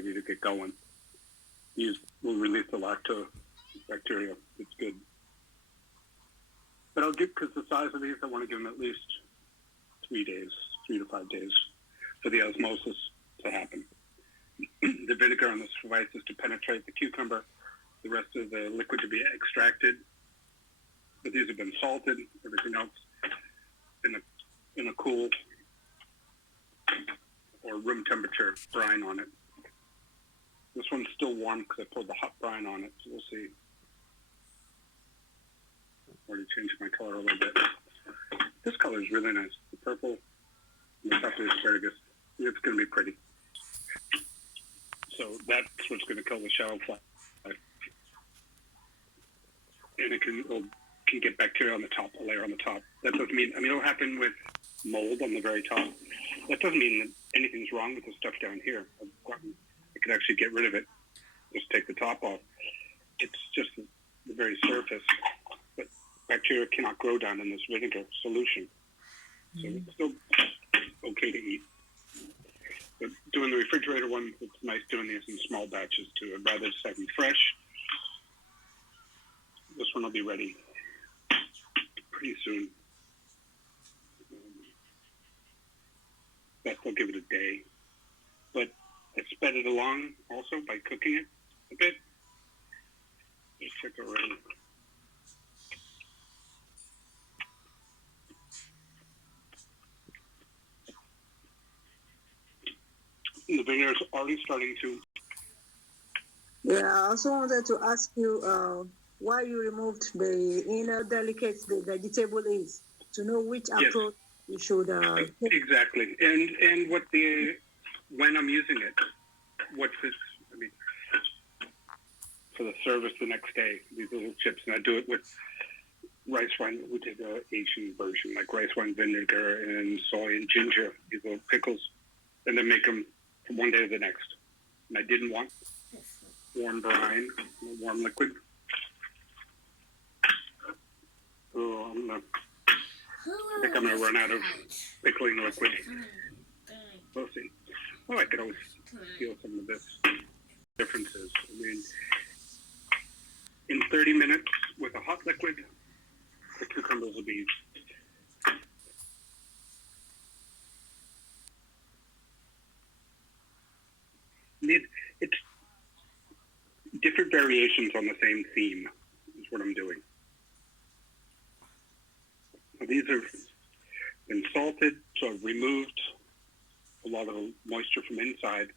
ready to get going. These will release the lactobacteria. It's good. But I'll give, because the size of these, I want to give them at least 3 days, 3 to 5 days for the osmosis to happen. The vinegar on this suffices to penetrate the cucumber, the rest of the liquid to be extracted. But these have been salted, everything else in a cool or room temperature brine on it. This one's still warm because I poured the hot brine on it, so we'll see. Already changed my color a little bit. This color is really nice. The purple and the top of the asparagus. It's going to be pretty. So that's what's going to kill the shallow fly. And it can get bacteria on the top, a layer on the top. That doesn't mean, it'll happen with mold on the very top. That doesn't mean that anything's wrong with the stuff down here. I could actually get rid of it, just take the top off. It's just the very surface. But bacteria cannot grow down in this vinegar solution. So it's still okay to eat. But doing the refrigerator one, it's nice doing these in small batches too. I'd rather just have them fresh. This one will be ready pretty soon. Best I'll give it a day. But I sped it along also by cooking it a bit. Just check it already. The vinegar is already starting to. Yeah, I also wanted to ask you why you removed the inner delicate the vegetable is, to know which approach you should take. Exactly. And when I'm using it, what's this, for the service the next day, these little chips, and I do it with rice wine. We did an Asian version, like rice wine vinegar and soy and ginger, these little pickles, and then make them from one day to the next. And I didn't want warm brine, warm liquid. So I think I'm going to run out of pickling liquid. We'll see. Well, I could always feel some of this differences. In 30 minutes with a hot liquid, the cucumbers will be it's different variations on the same theme is what I'm doing. These have been salted, so I've removed a lot of the moisture from inside,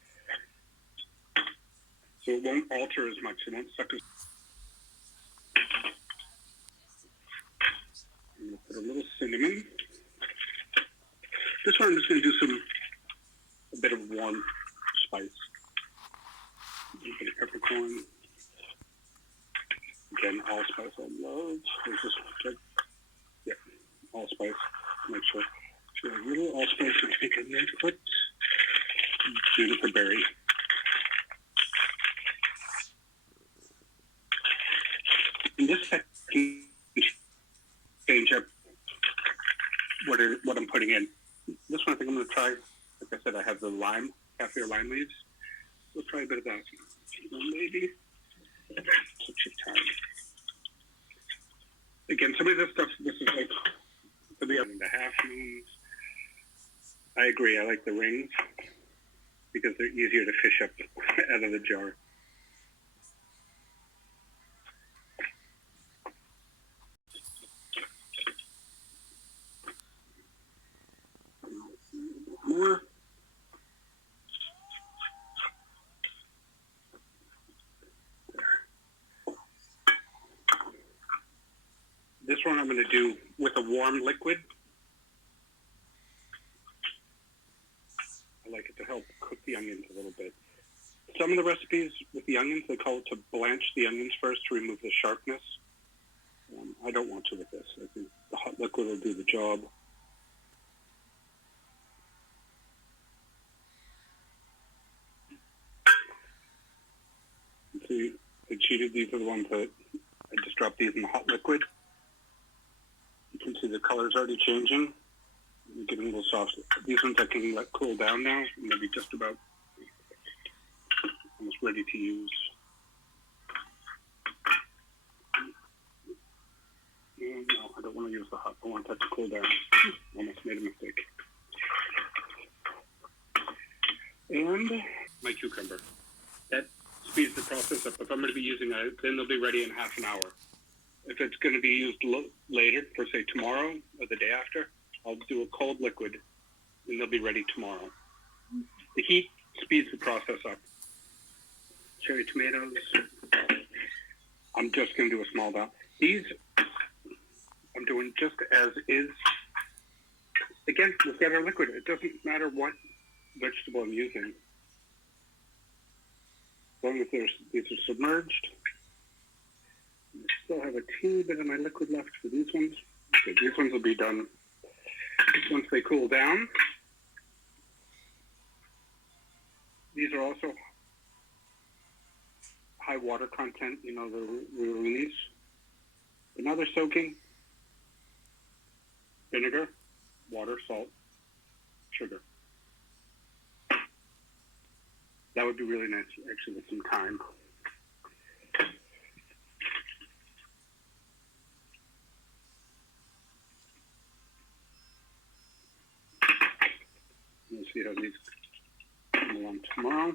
so it won't alter as much. It won't suck as. I'm going to put a little cinnamon. This one I'm just going to do a bit of warm spice. A little bit of peppercorn. Again, allspice I love. There's this one. Yeah, allspice. Make sure. So a little allspice and take a nice put juniper berry. And this I can change up what I'm putting in. This one I think I'm going to try. Like I said, I have the lime, cafe or lime leaves. We'll try a bit of that. Maybe. Such a time. Again, some of this stuff, this is like for the half moons. I agree. I like the rings because they're easier to fish up out of the jar. More. This one I'm going to do with a warm liquid. I like it to help cook the onions a little bit. Some of the recipes with the onions, they call it to blanch the onions first to remove the sharpness. I don't want to with this. I think the hot liquid will do the job. See, I cheated. These are the ones that I just dropped these in the hot liquid. You can see the color's already changing. They're getting a little soft. These ones I can let cool down now. Maybe just about ready to use. No, I don't want to use the hot. I want that to cool down. Almost made a mistake. And my cucumber. That speeds the process up. If I'm going to be using it, then they'll be ready in half an hour. If it's going to be used later, for say tomorrow or the day after, I'll do a cold liquid, and they'll be ready tomorrow. The heat speeds the process up. Cherry tomatoes. I'm just going to do a small amount. These I'm doing just as is. Again, we've got our liquid. It doesn't matter what vegetable I'm using. As long as these are submerged. I still have a teeny bit of my liquid left for these ones. Okay, these ones will be done once they cool down. These are also high water content, the roonies. But now they're soaking. Vinegar, water, salt, sugar. That would be really nice, actually, with some thyme. We'll see how these come along tomorrow.